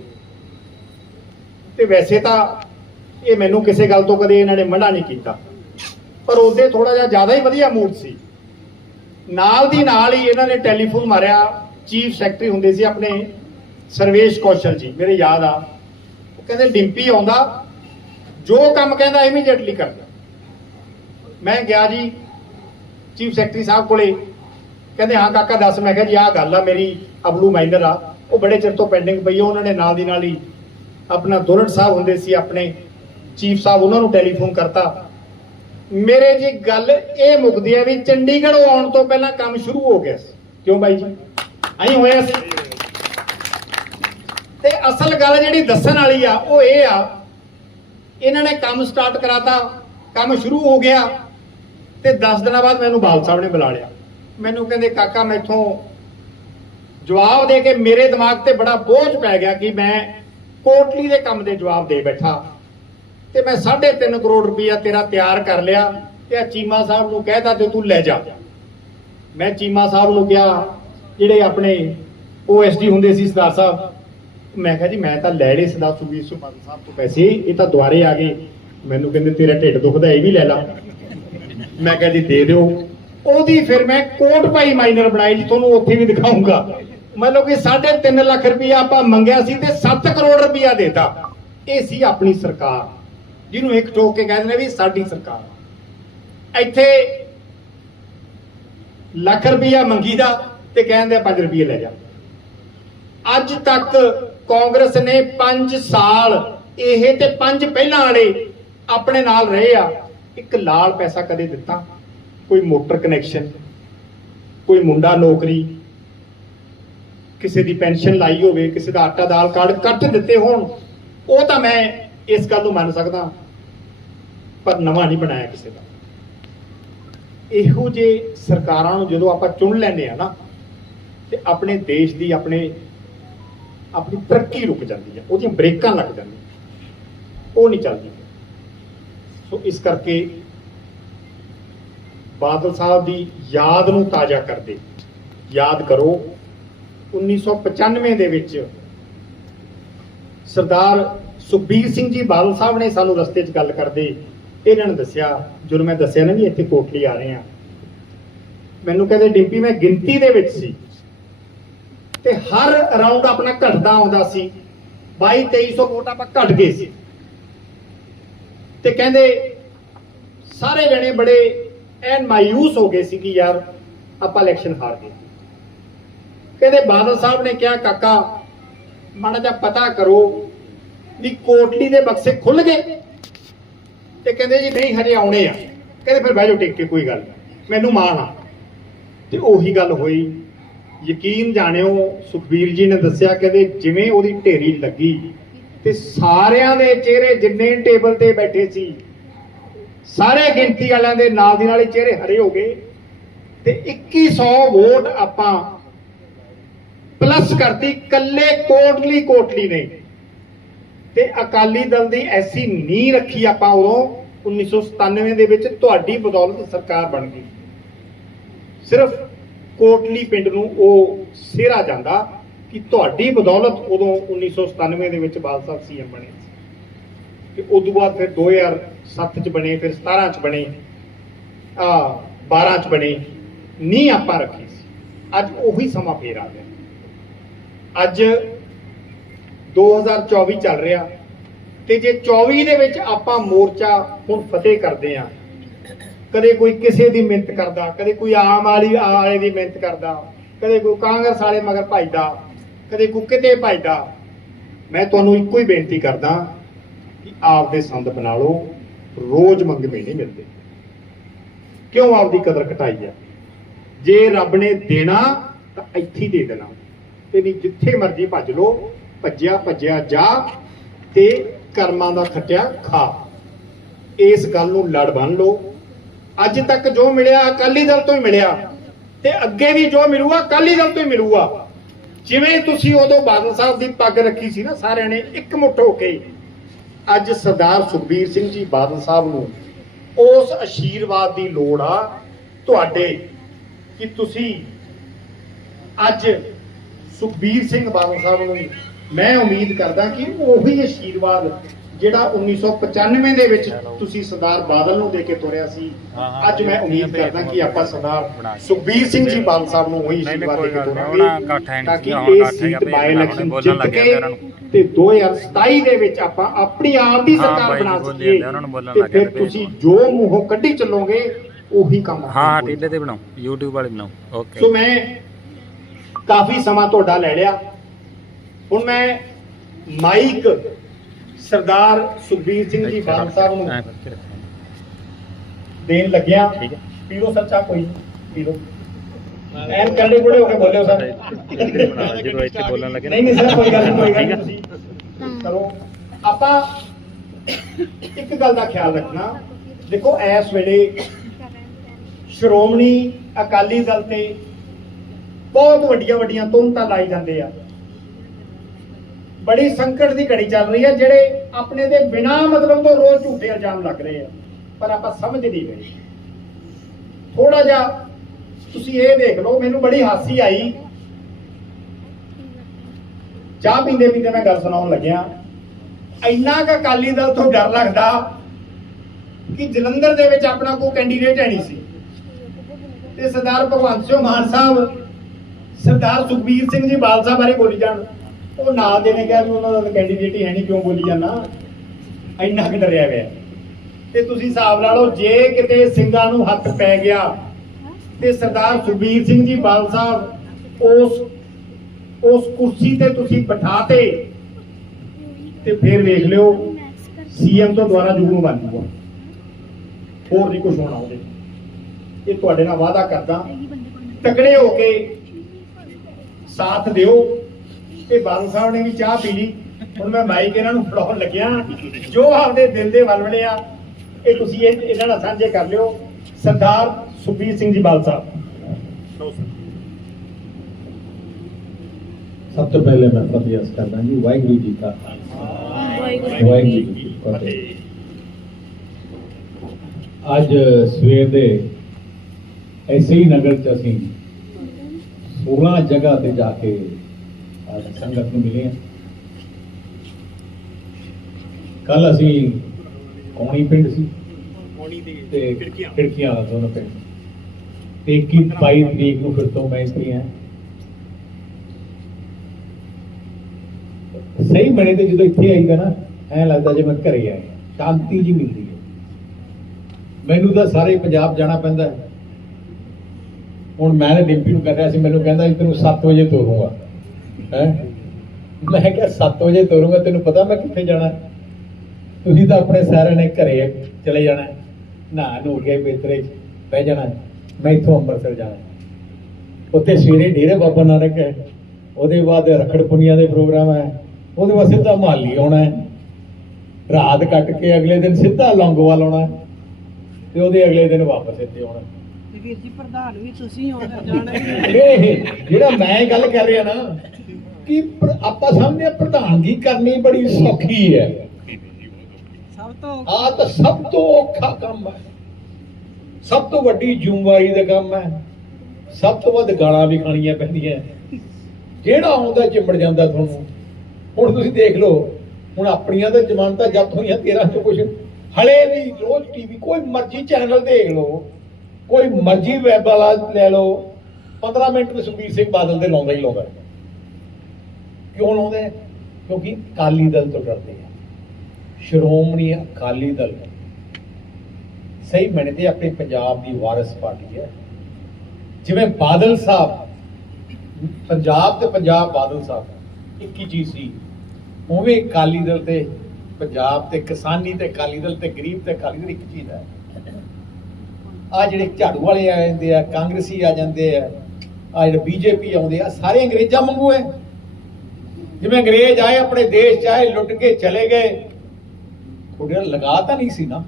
ਤੇ ਵੈਸੇ ਤਾਂ ਇਹ ਮੈਨੂੰ ਕਿਸੇ ਗੱਲ ਤੋਂ ਕਦੇ ਇਹਨਾਂ ਨੇ ਮਨਾ ਨਹੀਂ ਕੀਤਾ, ਪਰ ਉਹਦੇ ਥੋੜਾ ਜਿਹਾ ਜ਼ਿਆਦਾ ਹੀ ਵਧੀਆ ਮੂਡ ਸੀ। ਨਾਲ ਦੀ ਨਾਲ ਹੀ ਇਹਨਾਂ ਨੇ ਟੈਲੀਫੋਨ ਮਾਰਿਆ ਚੀਫ ਸੈਕਟਰੀ ਹੁੰਦੇ ਸੀ ਆਪਣੇ ਸਰਵੇਸ਼ ਕੌਸ਼ਲ ਜੀ, ਮੇਰੇ ਯਾਦ ਆ। ਉਹ ਕਹਿੰਦੇ, ਡਿੰਪੀ ਆਉਂਦਾ, ਜੋ ਕੰਮ ਕਹਿੰਦਾ ਇਮੀਡੀਏਟਲੀ ਕਰਦਾ ਮੈਂ ਗਿਆ ਜੀ ਚੀਫ ਸੈਕਟਰੀ ਸਾਹਿਬ ਕੋਲੇ। ਕਹਿੰਦੇ, ਹਾਂ ਕਾਕਾ, ਦੱਸ। ਮੈਂ ਕਿਹਾ, ਜੀ, ਆਹ ਗੱਲ ਆ ਮੇਰੀ, ਅਬਲੂ ਮਾਈਨਰ ਆ। ਉਹ ਬੜੇ ਚਿਰ ਤੋਂ ਪੈਂਡਿੰਗ ਪਈ ਆ। ਉਹਨਾਂ ਨੇ ਨਾਲ ਦੀ ਨਾਲ ਹੀ ਆਪਣਾ ਦੋਲਟ ਸਾਹਿਬ ਹੁੰਦੇ ਸੀ, ਆਪਣੇ ਚੀਫ ਸਾਹਿਬ, ਉਹਨਾਂ ਨੂੰ ਟੈਲੀਫੋਨ ਕਰਤਾ। ਮੇਰੇ ਜੀ ਗੱਲ ਇਹ ਮੁੱਕਦੀ ਹੈ ਵੀ ਚੰਡੀਗੜ੍ਹ ਆਉਣ ਤੋਂ ਪਹਿਲਾਂ ਕੰਮ ਸ਼ੁਰੂ ਹੋ ਗਿਆ ਸੀ। ਕਿਉਂ ਬਾਈ ਜੀ? ਐਂ ਹੋਇਆ ਸੀ ਤੇ ਅਸਲ ਗੱਲ ਜਿਹੜੀ ਦੱਸਣ ਵਾਲੀ ਆ, ਉਹ ਇਹ ਆ, ਇਹਨਾਂ ਨੇ ਕੰਮ ਸਟਾਰਟ ਕਰਾਤਾ, ਕੰਮ ਸ਼ੁਰੂ ਹੋ ਗਿਆ, ਤੇ 10 ਦਿਨਾਂ ਬਾਅਦ ਮੈਨੂੰ ਬਾਲ ਸਾਹਿਬ ਨੇ ਬੁਲਾ ਲਿਆ। ਮੈਨੂੰ ਕਹਿੰਦੇ, ਕਾਕਾ, ਮੈਥੋਂ ਜਵਾਬ ਦੇ ਕੇ ਮੇਰੇ ਦਿਮਾਗ ਤੇ ਬੜਾ ਬੋਝ ਪੈ ਗਿਆ ਕਿ ਮੈਂ ਕੋਟਲੀ ਦੇ ਕੰਮ ਦੇ ਜਵਾਬ ਦੇ ਬੈਠਾ। ਤੇ ਮੈਂ 3.5 ਕਰੋੜ ਰੁਪਇਆ ਤੇਰਾ ਤਿਆਰ ਕਰ ਲਿਆ ਤੇ ਆ ਚੀਮਾ ਸਾਹਿਬ ਨੂੰ ਕਹਿਤਾ ਤੇ ਤੂੰ ਲੈ ਜਾ। ਮੈਂ ਚੀਮਾ ਸਾਹਿਬ ਨੂੰ ਕਿਹਾ ਜਿਹੜੇ ਆਪਣੇ ਓਐਸਡੀ ਹੁੰਦੇ ਸੀ ਸਰਦਾਰ ਸਾਹਿਬ, ਮੈਂ ਕਿਹਾ ਜੀ, ਮੈਂ ਤਾਂ ਲੈ ਲਏ ਸਰਦਾਰ ਸੁਖਬੀਰ ਸਿੰਘ ਬਾਦਲ ਸਾਹਿਬ ਤੋਂ ਪੈਸੇ, ਇਹ ਤਾਂ ਦੁਆਰੇ ਆ ਗਏ। ਮੈਨੂੰ ਕਹਿੰਦੇ, ਤੇਰਾ ਢਿੱਡ ਦੁਖਦਾ, ਇਹ ਵੀ ਲੈ ਲਾ। ਮੈਂ ਕਿਹਾ ਜੀ, ਦੇ ਦਿਓ। ਉਹਦੀ ਫਿਰ ਮੈਂ ਕੋਟ ਭਾਈ ਮਾਈਨਰ ਬਣਾਈ, ਜੀ, ਤੁਹਾਨੂੰ ਉੱਥੇ ਵੀ ਦਿਖਾਉਂਗਾ ਮਤਲਬ ਕਿ 3.5 ਲੱਖ ਰੁਪਇਆ ਆਪਾਂ ਮੰਗਿਆ ਸੀ ਤੇ 7 ਕਰੋੜ ਰੁਪਇਆ ਦੇਤਾ। ਇਹ ਸੀ ਆਪਣੀ ਸਰਕਾਰ। ਜਿਹਨੂੰ ਇੱਕ ਠੋਕ ਕੇ ਕਹਿੰਦੇ ਨੇ ਵੀ ਸਾਡੀ ਸਰਕਾਰ। ਇੱਥੇ ਲੱਖ ਰੁਪਇਆ ਮੰਗੀਦਾ ਤੇ ਕਹਿੰਦੇ 5 ਰੁਪਏ ਲੈ ਜਾ। ਅੱਜ ਤੱਕ ਕਾਂਗਰਸ ਨੇ 5 ਸਾਲ ਇਹ ਤੇ 5 ਪਹਿਲਾਂ ਵਾਲੇ ਆਪਣੇ ਨਾਲ ਰਹੇ ਆ। ਇੱਕ ਲਾਲ ਪੈਸਾ ਕਦੇ ਦਿੱਤਾ। ਕੋਈ ਮੋਟਰ ਕਨੈਕਸ਼ਨ, ਕੋਈ ਮੁੰਡਾ ਨੌਕਰੀ, ਕਿਸੇ ਦੀ ਪੈਨਸ਼ਨ ਲਾਈ ਹੋਵੇ, ਕਿਸੇ ਦਾ ਆਟਾ ਦਾਲ ਕਾਰਡ ਕੱਟ ਦਿੱਤੇ ਹੋਣ, ਉਹ ਤਾਂ ਮੈਂ ਇਸ ਗੱਲ ਨੂੰ ਮੰਨ ਸਕਦਾ। ਪਰ ਨਵਾਂ ਨਹੀਂ ਬਣਾਇਆ ਕਿਸੇ ਦਾ। ਇਹੋ ਜੇ ਸਰਕਾਰਾਂ ਨੂੰ ਜਦੋਂ ਆਪਾਂ ਚੁਣ ਲੈਂਦੇ ਆ ਨਾ ਤੇ ਆਪਣੇ ਦੇਸ਼ ਦੀ ਆਪਣੇ, ਆਪਣੀ ਤਰੱਕੀ ਰੁਕ ਜਾਂਦੀ ਹੈ, ਉਹਦੀਆਂ ਬ੍ਰੇਕਾਂ ਲੱਗ ਜਾਂਦੀਆਂ, ਉਹ ਨਹੀਂ ਚੱਲਦੀ ਸੋ ਇਸ ਕਰਕੇ ਬਾਦਲ ਸਾਹਿਬ ਦੀ ਯਾਦ ਨੂੰ ਤਾਜ਼ਾ ਕਰਦੇ, ਯਾਦ ਕਰੋ 1995 ਦੇ ਵਿੱਚ ਸਰਦਾਰ ਸੁਖਬੀਰ ਸਿੰਘ ਜੀ ਬਾਦਲ ਸਾਹਿਬ ਨੇ ਸਾਨੂੰ ਰਸਤੇ 'ਚ ਗੱਲ ਕਰਦੇ, ਇਹਨਾਂ ਨੂੰ ਦੱਸਿਆ, ਜਦੋਂ ਮੈਂ ਦੱਸਿਆ ਨਾ ਵੀ ਇੱਥੇ ਕੋਟਲੀ ਆ ਰਹੇ ਆ ਮੈਨੂੰ ਕਹਿੰਦੇ, ਡਿੰਪੀ, ਮੈਂ ਗਿਣਤੀ ਦੇ ਵਿੱਚ ਸੀ। ਤੇ ਹਰ ਰਾਉਂਡ ਆਪਣਾ ਘਟਦਾ ਆਉਂਦਾ ਸੀ। 22 2300 ਵੋਟ ਆਪਾਂ ਘਟ ਗਏ ਸੀ। ਤੇ ਕਹਿੰਦੇ ਸਾਰੇ ਜਣੇ ਬੜੇ ਐਨ ਮਾਯੂਸ ਹੋ ਗਏ ਸੀ ਕਿ ਯਾਰ ਆਪਾਂ ਇਲੈਕਸ਼ਨ ਹਾਰ ਗਏ। ਕਹਿੰਦੇ ਬਾਦਲ ਸਾਹਿਬ ਨੇ ਕਿਹਾ, ਕਾਕਾ, ਮਾੜਾ ਜਿਹਾ ਪਤਾ ਕਰੋ ਵੀ ਕੋਟਲੀ ਦੇ ਬਕਸੇ ਖੁੱਲ ਗਏ ਤੇ ਕਹਿੰਦੇ ਜੀ ਨਹੀਂ, ਹਜੇ ਆਉਣੇ ਆ। ਕਹਿੰਦੇ ਫਿਰ ਬਹਿ ਜਾਓ ਟਿਕ ਕੇ ਕੋਈ ਗੱਲ ਨਹੀਂ। ਮੈਨੂੰ ਮਾਣ ਆ। ਤੇ ਉਹੀ ਗੱਲ ਹੋਈ। ਯਕੀਨ ਜਾਣਿਓ, ਸੁਖਬੀਰ ਜੀ ਨੇ ਦੱਸਿਆ ਕਹਿੰਦੇ ਜਿਵੇਂ ਉਹਦੀ ਢੇਰੀ ਲੱਗੀ ਤੇ ਸਾਰਿਆਂ ਦੇ ਚਿਹਰੇ ਜਿੰਨੇ ਟੇਬਲ ਤੇ ਬੈਠੇ ਸੀ, ਸਾਰੇ ਗਿਣਤੀ ਵਾਲਿਆਂ ਦੇ ਨਾਲ ਦੀ ਨਾਲ ਹੀ ਚਿਹਰੇ ਹਰੇ ਹੋ ਗਏ ਤੇ 2100 ਵੋਟ ਆਪਾਂ ਪਲੱਸ ਕਰਤੀ ਕੱਲੇ ਕੋਟਲੀ ਕੋਟਲੀ ਨੇ। ਤੇ ਅਕਾਲੀ ਦਲ ਦੀ ਐਸੀ ਨੀਂਹ ਰੱਖੀ ਆਪਾਂ ਉਦੋਂ 1997 ਦੇ ਵਿੱਚ ਤੁਹਾਡੀ ਬਦੌਲਤ ਸਰਕਾਰ ਬਣ ਗਈ। ਸਿਰਫ ਕੋਟਲੀ ਪਿੰਡ ਨੂੰ ਉਹ ਸਿਹਰਾ ਜਾਂਦਾ ਕਿ ਤੁਹਾਡੀ ਬਦੌਲਤ ਉਦੋਂ 1997 ਦੇ ਵਿੱਚ ਬਾਲ ਸਾਹਿਬ ਸੀਐਮ ਬਣੇ ਸੀ। ਤੇ ਉਸ ਤੋਂ ਬਾਅਦ ਫਿਰ 2007 ਚ ਬਣੇ, ਫਿਰ 17 ਚ ਬਣੇ, ਆ 12 ਚ ਬਣੇ ਨੀ ਆਪਾਂ ਰੱਖੀ ਸੀ। ਅੱਜ ਉਹੀ ਸਮਾਂ ਫੇਰ ਆ ਗਿਆ। ਅੱਜ 2024 ਚੱਲ ਰਿਹਾ ਤੇ ਜੇ 24 ਦੇ ਵਿੱਚ ਆਪਾਂ ਮੋਰਚਾ ਹੁਣ ਫਤਿਹ ਕਰਦੇ ਆ ਕਦੇ ਕੋਈ ਕਿਸੇ ਦੀ ਮਿਹਨਤ ਕਰਦਾ, ਕਦੇ ਕੋਈ ਆਮ ਵਾਲੀ ਵਾਲੇ ਦੀ ਮਿਹਨਤ ਕਰਦਾ, ਕਦੇ ਕੋਈ ਕਾਂਗਰਸ ਵਾਲੇ ਮਗਰ ਭਜਦਾ, ਕਦੇ ਕੋਈ ਕਿਤੇ ਭਜਦਾ। ਮੈਂ ਤੁਹਾਨੂੰ ਇੱਕੋ ਹੀ ਬੇਨਤੀ ਕਰਦਾ ਕਿ ਆਪਦੇ ਸੰਦ ਬਣਾ ਲਓ, ਰੋਜ਼ ਮੰਗਵੇਂ ਨਹੀਂ ਮਿਲਦੇ। ਕਿਉਂ ਆਪਦੀ ਕਦਰ ਘਟਾਈ ਹੈ ਜੇ ਰੱਬ ਨੇ ਦੇਣਾ ਤਾਂ ਇੱਥੇ ਦੇ ਦੇਣਾ। ਤੇ ਨਹੀਂ ਜਿੱਥੇ ਮਰਜ਼ੀ ਭੱਜ ਲੋ ਭੱਜਿਆ ਭੱਜਿਆ ਜਾ ਤੇ ਕਰਮਾਂ ਦਾ ਖੱਟਿਆ ਖਾ। ਇਸ ਗੱਲ ਨੂੰ ਲੜ ਬੰਨ ਲਓ। ਅੱਜ ਤੱਕ ਜੋ ਮਿਲਿਆ ਅਕਾਲੀ ਦਲ ਤੋਂ ਹੀ ਮਿਲਿਆ। ਤੇ ਅੱਗੇ ਵੀ ਜੋ ਮਿਲੂਗਾ, ਅਕਾਲੀ ਦਲ ਤੋਂ ਹੀ ਮਿਲੂਗਾ। ਜਿਵੇਂ ਤੁਸੀਂ ਉਦੋਂ ਬਾਦਲ ਸਾਹਿਬ ਦੀ ਪੱਗ ਰੱਖੀ ਸੀ ਨਾ, ਸਾਰਿਆਂ ਨੇ ਇੱਕ ਮੁੱਠ ਹੋ ਕੇ। ਅੱਜ ਸਰਦਾਰ ਸੁਖਬੀਰ ਸਿੰਘ ਜੀ ਬਾਦਲ ਸਾਹਿਬ ਨੂੰ ਉਸ ਅਸ਼ੀਰਵਾਦ ਦੀ ਲੋੜ ਆ ਤੁਹਾਡੇ ਕਿ ਤੁਸੀਂ ਅੱਜ ਸੁਖਬੀਰ ਸਿੰਘ ਬਾਦਲ ਸਾਹਿਬ ਨੂੰ, ਮੈਂ ਉਮੀਦ ਕਰਦਾ ਕਿ ਉਹੀ ਅਸ਼ੀਰਵਾਦ ਜਿਹੜਾ 1995 ਦੇ ਵਿੱਚ ਤੁਸੀਂ ਸਰਦਾਰ ਬਾਦਲ ਨੂੰ ਦੇ ਕੇ ਤੋਰਿਆ ਸੀ ਅੱਜ ਮੈਂ ਉਮੀਦ ਕਰਦਾ ਕਿ ਆਪਾਂ ਸਰਦਾਰ ਸੁਖਬੀਰ ਸਿੰਘ ਜੀ ਬਾਦਲ ਸਾਹਿਬ ਨੂੰ ਉਹੀ ਅਸ਼ੀਰਵਾਦ ਦੇ ਕੇ ਤੋਰਾਂਗੇ ਤਾਂ ਕਿ ਇਹ ਸੀਟ ਬਾਈ ਇਲੈਕਸ਼ਨ ਜਿੱਤ ਕੇ। ਤੇ 2027 ਦੇ ਵਿੱਚ ਆਪਾਂ ਆਪਣੀ ਆਪ ਦੀ ਸਰਕਾਰ ਬਣਾ ਸਕੀਏ ਤੇ ਫਿਰ ਤੁਸੀਂ ਜੋ ਮੂੰਹੋਂ ਕੱਢੀ ਚੱਲੋਗੇ ਉਹੀ ਕੰਮ ਹਾਂ। ਟੀਲੇ ਤੇ ਬਣਾਓ YouTube ਵਾਲੇ ਬਣਾਓ ਓਕੇ ਸੋ ਮੈਂ ਕਾਫੀ ਸਮਾਂ ਤੁਹਾਡਾ ਲੈ ਲਿਆ ਹੁਣ ਮੈਂ ਮਾਈਕ ਸਰਦਾਰ ਸੁਖਬੀਰ ਸਿੰਘ ਜੀ ਬਾਦਲ ਸਾਹਿਬ ਨੂੰ। ਦੇਣ ਲੱਗਿਆ। ਪੀਰੋ ਸੱਚਾ ਕੋਈ ਪੀ ਲਓ। ਐਨ ਕਰਨੇ ਬੁੜੇ ਹੋ ਕੇ ਬੋਲਿਓ ਸਰ। ਜਦੋਂ ਇੱਥੇ ਬੋਲਣ ਲੱਗੇ। ਨਹੀਂ ਨਹੀਂ ਸਰ ਕੋਈ ਗੱਲ ਨਹੀਂ ਕੋਈ ਗੱਲ ਨਹੀਂ। ਕਰੋ ਆਪਾਂ ਇੱਕ ਗੱਲ ਦਾ ਖਿਆਲ ਰੱਖਣਾ। ਦੇਖੋ ਇਸ ਵੇਲੇ ਸ਼੍ਰੋਮਣੀ ਅਕਾਲੀ ਦਲ ਤੇ ਬਹੁਤ ਵੱਡੀਆਂ ਵੱਡੀਆਂ ਤੁਮਤਾਂ ਲਾਈ ਜਾਂਦੇ ਆ। ਬੜੀ ਸੰਕਟ ਦੀ ਘੜੀ ਚੱਲ ਰਹੀ ਹੈ, ਜਿਹੜੇ ਆਪਣੇ ਦੇ ਬਿਨਾ ਮਤਲਬ ਤੋਂ ਰੋਜ਼ ਝੂਠੇ ਇਲਜ਼ਾਮ ਲੱਗ ਰਹੇ ਆ, ਪਰ ਆਪਾਂ ਸਮਝ ਨਹੀਂ ਰਹੇ। ਥੋੜਾ ਜਿਹਾ ਤੁਸੀਂ ਇਹ ਦੇਖ ਲਓ, ਮੈਨੂੰ ਬੜੀ ਹਾਸੀ ਆਈ। ਚਾਹ ਪੀਂਦੇ ਪੀਂਦੇ ਮੈਂ ਗੱਲ ਸੁਣਾਉਣ ਲੱਗਿਆ। ਇੰਨਾ ਕੁ ਅਕਾਲੀ ਦਲ ਤੋਂ ਡਰ ਲੱਗਦਾ ਕਿ ਜਲੰਧਰ ਦੇ ਵਿੱਚ ਆਪਣਾ ਕੋਈ ਕੈਂਡੀਡੇਟ ਹੈ ਨਹੀਂ ਸੀ। ਤੇ ਸਰਦਾਰ ਭਗਵੰਤ ਸਿੰਘ ਮਾਨ ਸਾਹਿਬ, ਸਰਦਾਰ ਸੁਖਬੀਰ ਸਿੰਘ ਜੀ ਬਾਲ ਸਾਹਿਬ ਬਾਰੇ ਬੋਲੀ ਜਾਣ। ਉਹ ਨਾ ਦੇ ਨੇ ਕਿਹਾ ਵੀ ਉਹਨਾਂ ਦਾ ਕੈਂਡੀਡੇਟ ਹੀ ਹੈ ਨਹੀਂ, ਕਿਉਂ ਬੋਲੀ ਜਾਣਾ ਇੰਨਾ ਕੁ ਡਰਿਆ ਹੋਇਆ। ਤੇ ਤੁਸੀਂ ਹਿਸਾਬ ਲਾ ਲਓ, ਜੇ ਕਿਤੇ ਸਿੰਘਾਂ ਨੂੰ ਹੱਥ ਪੈ ਗਿਆ, ਤੇ ਸਰਦਾਰ ਸੁਖਬੀਰ ਸਿੰਘ ਜੀ ਬਾਲ ਸਾਹਿਬ, ਉਸ ਉਸ ਕੁਰਸੀ ਤੇ ਤੁਸੀਂ ਬਿਠਾਤੇ, ਤੇ ਫਿਰ ਵੇਖ ਲਿਓ, ਸੀਐਮ ਤੋਂ ਦੁਆਰਾ ਜੁਗਨੂੰ ਬਣ ਜੂਗਾ। ਹੋਰ ਨਹੀਂ ਕੁਝ ਹੋਣਾ ਉਹਦੇ। ਇਹ ਤੁਹਾਡੇ ਨਾਲ ਵਾਅਦਾ ਕਰਦਾ। ਤਕੜੇ ਹੋ ਕੇ ਸਾਥ ਦਿਓ। ਤੇ ਬਾਦਲ ਸਾਹਿਬ ਨੇ ਵੀ ਚਾਹ ਪੀ ਲਈ। ਹੁਣ ਮੈਂ ਮਾਈਕ ਇਹਨਾਂ ਨੂੰ ਫੜਾਉਣ ਲੱਗਿਆ। ਜੋ ਆਪਦੇ ਦਿਲ ਦੇ ਵਲਵਲੇ ਆ, ਇਹ ਤੁਸੀਂ ਇਹ- ਇਹਨਾਂ ਨਾਲ ਸਾਂਝੇ ਕਰ ਲਿਓ। ਸਰਦਾਰ ਸੁਖਬੀਰ ਸਿੰਘ ਜੀ ਬਾਲ ਸਾਹਿਬ। ਸਭ ਤੋਂ ਪਹਿਲੇ ਮੈਂ ਫਤਿਹ ਅਰਜ਼ ਕਰਦਾ ਜੀ, ਵਾਹਿਗੁਰੂ ਜੀ ਕਾ ਵਾਹਿਗੁਰੂ ਜੀ ਕੀ ਫਤਿਹ। ਅੱਜ ਸਵੇਰ ਦੇ ਐਸੇ ਹੀ ਨਗਰ ਚ ਅਸੀਂ 16 ਜਗ੍ਹਾ ਤੇ ਜਾ ਕੇ ਸੰਗਤ ਨੂੰ ਮਿਲੇ ਹਾਂ ਕੱਲ ਅਸੀਂ ਕੌਣੀ ਪਿੰਡ ਸੀ ਤੇ ਖਿੜਕੀਆਂ। ਵਾਲਾ ਦੋਨੋਂ ਪਿੰਡ। ਤੇ 21 22 ਤਰੀਕ ਨੂੰ ਫਿਰ ਤੋਂ ਮੈਂ ਇੱਥੇ ਹਾਂ ਸਹੀ ਬਣੇ ਤੇ ਜਦੋਂ ਇੱਥੇ ਆਈਦਾ ਨਾ ਐਂ ਲੱਗਦਾ ਜਿਵੇਂ ਘਰੇ ਆਏ। ਸ਼ਾਂਤੀ ਜੀ ਮਿਲਦੀ ਹੈ ਮੈਨੂੰ ਤਾਂ ਸਾਰੇ ਪੰਜਾਬ ਜਾਣਾ ਪੈਂਦਾ। ਹੁਣ ਮੈਂ ਨੇ ਡਿੰਪੀ ਨੂੰ ਕਹਿ ਰਿਹਾ ਸੀ ਮੈਨੂੰ ਕਹਿੰਦਾ ਸੀ ਤੈਨੂੰ 7 ਵਜੇ ਤੋਰੂੰਗਾ। ਹੈ ਮੈਂ ਕਿਹਾ 7 ਵਜੇ ਤੋਰੂੰਗਾ ਤੈਨੂੰ ਪਤਾ ਮੈਂ ਕਿੱਥੇ ਜਾਣਾ? ਤੁਸੀਂ ਤਾਂ ਆਪਣੇ ਸਾਰਿਆਂ ਨੇ ਘਰੇ ਚਲੇ ਜਾਣਾ। ਨਹਾ ਨੂਰ ਕੇ ਬਿਸਤਰੇ 'ਚ ਬਹਿ ਜਾਣਾ। ਮੈਂ ਇੱਥੋਂ ਅੰਮ੍ਰਿਤਸਰ ਜਾਣਾ। ਉੱਥੇ ਸਵੇਰੇ ਡੇਰੇ ਬਾਬਾ ਨਾਨਕ ਹੈ ਉਹਦੇ ਬਾਅਦ ਰਖੜ ਪੁਨੀਆ ਦੇ ਪ੍ਰੋਗਰਾਮ ਹੈ ਉਹਦੇ ਬਾਅਦ ਸਿੱਧਾ ਮਾਲੀ ਆਉਣਾ ਹੈ ਰਾਤ ਕੱਟ ਕੇ ਅਗਲੇ ਦਿਨ ਸਿੱਧਾ ਲੌਂਗੋਵਾਲ ਆਉਣਾ ਤੇ ਉਹਦੇ ਅਗਲੇ ਦਿਨ ਵਾਪਸ ਇੱਥੇ ਆਉਣਾ ਵੀਰ ਜੀ ਪ੍ਰਧਾਨ ਵੀ ਤੁਸੀਂ ਹੋ ਜਾਣਾ ਜਿਹੜਾ ਮੈਂ ਗੱਲ ਕਰ ਰਿਹਾ ਨਾ ਕਿ ਆਪਾਂ ਹਾਂ ਪ੍ਰਧਾਨਗੀ ਕਰਨੀ ਬੜੀ ਸੌਖੀ ਹੈ। ਸਭ ਤੋਂ ਆ ਤਾਂ ਸਭ ਤੋਂ ਔਖਾ ਕੰਮ ਹੈ। ਸਭ ਤੋਂ ਵੱਡੀ ਜ਼ਿੰਮੇਵਾਰੀ ਦਾ ਕੰਮ ਹੈ। ਸਭ ਤੋਂ ਵੱਧ ਗਾਲਾਂ ਵੀ ਖਾਣੀਆਂ ਪੈਂਦੀਆਂ ਜਿਹੜਾ ਆਉਂਦਾ ਚਿੰਬੜ ਜਾਂਦਾ ਤੁਹਾਨੂੰ। ਹੁਣ ਤੁਸੀਂ ਦੇਖ ਲਓ ਹੁਣ ਆਪਣੀਆਂ ਤਾਂ ਜ਼ਮਾਨਤਾਂ ਜ਼ਬਤ ਹੋਈਆਂ 13 ਚ ਕੁਝ ਹਲੇ ਵੀ ਰੋਜ਼ ਟੀਵੀ ਕੋਈ ਮਰਜ਼ੀ ਚੈਨਲ ਦੇਖ ਲਓ। ਕੋਈ ਮਰਜ਼ੀ ਵੈਬ ਵਾਲਾ ਲੈ ਲਓ। 15 ਮਿੰਟ ਸੁਖਬੀਰ ਸਿੰਘ ਬਾਦਲ ਦੇ ਲਾਉਂਦਾ ਹੀ ਲਾਉਂਦਾ। ਕਿਉਂ ਲਾਉਂਦੇ ਹੈ? ਕਿਉਂਕਿ ਅਕਾਲੀ ਦਲ ਤੋਂ ਡਰਦੇ ਆ। ਸ਼੍ਰੋਮਣੀ ਅਕਾਲੀ ਦਲ ਸਹੀ, ਮੈਨੇ ਤੇ ਆਪਣੇ ਪੰਜਾਬ ਦੀ ਵਾਰਿਸ ਪਾਰਟੀ ਹੈ ਜਿਵੇਂ ਬਾਦਲ ਸਾਹਿਬ, ਪੰਜਾਬ ਤੇ ਪੰਜਾਬ ਬਾਦਲ ਸਾਹਿਬ, ਇੱਕ ਹੀ ਚੀਜ਼ ਸੀ। ਉਵੇਂ ਅਕਾਲੀ ਦਲ ਤੇ ਪੰਜਾਬ ਤੇ ਕਿਸਾਨੀ ਤੇ ਅਕਾਲੀ ਦਲ ਤੇ ਗਰੀਬ ਤੇ ਅਕਾਲੀ ਦਲ ਇੱਕ ਚੀਜ਼ ਹੈ ਆ ਜਿਹੜੇ ਝਾੜੂ ਵਾਲੇ ਆ ਜਾਂਦੇ ਆ, ਕਾਂਗਰਸੀ ਆ ਜਾਂਦੇ ਆ ਆ ਜਿਹੜੇ ਬੀਜੇਪੀ ਆਉਂਦੇ ਆ, ਸਾਰੇ ਅੰਗਰੇਜ਼ਾਂ ਵਾਂਗੂ ਹੈ ਜਿਵੇਂ ਅੰਗਰੇਜ਼ ਆਏ, ਆਪਣੇ ਦੇਸ਼ ਚ ਆਏ, ਲੁੱਟ ਕੇ ਚਲੇ ਗਏ। ਤੁਹਾਡੇ ਨਾਲ ਲਗਾ ਤਾਂ ਨਹੀਂ ਸੀ ਨਾ।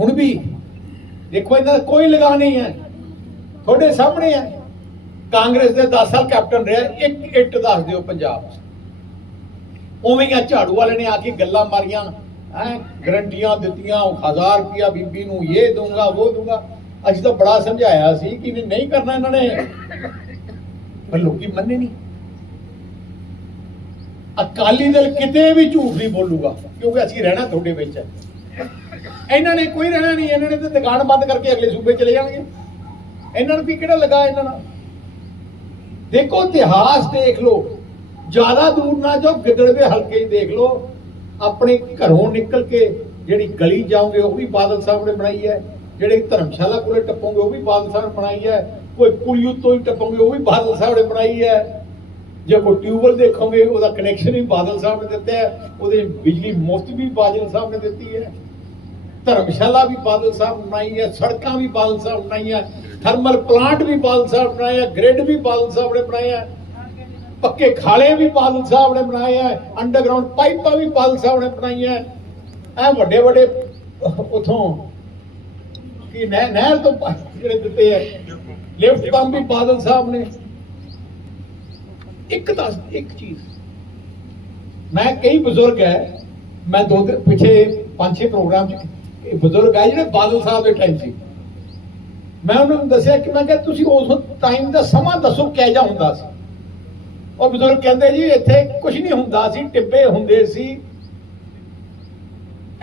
ਹੁਣ ਵੀ ਦੇਖੋ, ਇਹਨਾਂ ਦਾ ਕੋਈ ਲਗਾ ਨਹੀਂ ਹੈ। ਤੁਹਾਡੇ ਸਾਹਮਣੇ ਹੈ। ਕਾਂਗਰਸ ਦੇ 10 ਸਾਲ ਕੈਪਟਨ ਰਿਹਾ, ਇੱਕ ਇੱਟ ਦੱਸ ਦਿਓ ਪੰਜਾਬ ਉਵੇਂ ਹੀ ਆ ਝਾੜੂ ਵਾਲੇ ਨੇ ਆ ਕੇ ਗੱਲਾਂ ਮਾਰੀਆਂ, ਹੈ, ਗਰੰਟੀਆਂ ਦਿੱਤੀਆਂ 1000 ਰੁਪਿਆ ਬੀਬੀ ਨੂੰ ਇਹ ਦੂੰਗਾ ਉਹ ਦੂੰਗਾ ਅਸੀਂ ਤਾਂ ਬੜਾ ਸਮਝਾਇਆ ਸੀ ਕਿ ਨਹੀਂ- ਨਹੀਂ ਕਰਨਾ ਇਹਨਾਂ ਨੇ। ਪਰ ਲੋਕੀ ਮੰਨੇ ਨਹੀਂ। ਅਕਾਲੀ ਦਲ ਕਿਤੇ ਵੀ ਝੂਠ ਨਹੀਂ ਬੋਲੂਗਾ, ਕਿਉਂਕਿ ਅਸੀਂ ਰਹਿਣਾ ਤੁਹਾਡੇ ਵਿੱਚ। ਹੈ ਇਹਨਾਂ ਨੇ ਕੋਈ ਰਹਿਣਾ ਨਹੀਂ, ਇਹਨਾਂ ਨੇ ਤਾਂ ਦੁਕਾਨ ਬੰਦ ਕਰਕੇ ਅਗਲੇ ਸੂਬੇ ਚਲੇ ਜਾਣਗੇ। ਇਹਨਾਂ ਨੂੰ ਵੀ ਕਿਹੜਾ ਲਗਾ ਇਹਨਾਂ ਨਾਲ? ਦੇਖੋ ਇਤਿਹਾਸ ਦੇਖ ਲਓ, ਜ਼ਿਆਦਾ ਦੂਰ ਨਾ ਜਾਓ, ਗਿੱਦੜਵੇ ਹਲਕੇ ਦੇਖ ਲਓ। ਆਪਣੇ ਘਰੋਂ ਨਿਕਲ ਕੇ ਜਿਹੜੀ ਗਲੀ ਜਾਓਗੇ, ਉਹ ਵੀ ਬਾਦਲ ਸਾਹਿਬ ਨੇ ਬਣਾਈ ਹੈ। ਜਿਹੜੇ ਧਰਮਸ਼ਾਲਾ ਕੋਲੇ ਟੱਪੋਗੇ, ਉਹ ਵੀ ਬਾਦਲ ਸਾਹਿਬ ਨੇ ਬਣਾਈ ਹੈ। ਕੋਈ ਪੁਲੀ ਤੋਂ ਹੀ ਟੱਪੋਗੇ, ਉਹ ਵੀ ਬਾਦਲ ਸਾਹਿਬ ਨੇ ਬਣਾਈ ਹੈ। ਜੇ ਕੋਈ ਟਿਊਬਲ ਦੇਖੋਗੇ, ਉਹਦਾ ਕਨੈਕਸ਼ਨ ਵੀ ਬਾਦਲ ਸਾਹਿਬ ਨੇ ਦਿੱਤਾ ਹੈ, ਉਹਦੇ ਬਿਜਲੀ ਮੁਫਤ ਵੀ ਬਾਦਲ ਸਾਹਿਬ ਨੇ ਦਿੱਤੀ ਹੈ, ਧਰਮਸ਼ਾਲਾ ਵੀ ਬਾਦਲ ਸਾਹਿਬ ਬਣਾਈ ਹੈ, ਸੜਕਾਂ ਵੀ ਬਾਦਲ ਸਾਹਿਬ ਬਣਾਈਆਂ ਥਰਮਲ ਪਲਾਂਟ ਵੀ ਬਾਦਲ ਸਾਹਿਬ ਨੇ ਬਣਾਇਆ ਗ੍ਰਿਡ ਵੀ ਬਾਦਲ ਸਾਹਿਬ ਨੇ ਬਣਾਇਆ, ਪੱਕੇ ਖਾਲੇ ਵੀ ਬਾਦਲ ਸਾਹਿਬ ਨੇ ਬਣਾਏ ਆ ਅੰਡਰਗਰਾਉਂਡ ਪਾਈਪਾਂ ਵੀ ਬਾਦਲ ਸਾਹਿਬ ਨੇ ਬਣਾਈਆਂ ਇਹ ਵੱਡੇ ਵੱਡੇ, ਉਥੋਂ ਕੀ ਨਹਿਰ ਤੋਂ ਜਿਹੜੇ ਦਿੱਤੇ ਆ ਲਿਫਟ ਪੰਪ ਵੀ ਬਾਦਲ ਸਾਹਿਬ ਨੇ ਇੱਕ ਦੱਸ, ਇੱਕ ਚੀਜ਼। ਮੈਂ ਕਈ ਬਜ਼ੁਰਗ ਹੈ ਮੈਂ ਦੋ ਦਿਨ ਪਿੱਛੇ ਪੰਜ ਛੇ ਪ੍ਰੋਗਰਾਮ ਚ ਬਜ਼ੁਰਗ ਹੈ ਜਿਹੜੇ ਬਾਦਲ ਸਾਹਿਬ ਦੇ ਟਾਈਮ ਸੀ। ਮੈਂ ਉਹਨਾਂ ਨੂੰ ਦੱਸਿਆ ਕਿ ਮੈਂ ਕਿਹਾ ਤੁਸੀਂ ਉਸ ਟਾਈਮ ਦਾ ਸਮਾਂ ਦੱਸੋ ਕਿਹੋ ਜਿਹਾ ਹੁੰਦਾ ਸੀ। ਉਹ ਬਜ਼ੁਰਗ ਕਹਿੰਦੇ ਜੀ, ਇੱਥੇ ਕੁਝ ਨਹੀਂ ਹੁੰਦਾ ਸੀ, ਟਿੱਬੇ ਹੁੰਦੇ ਸੀ।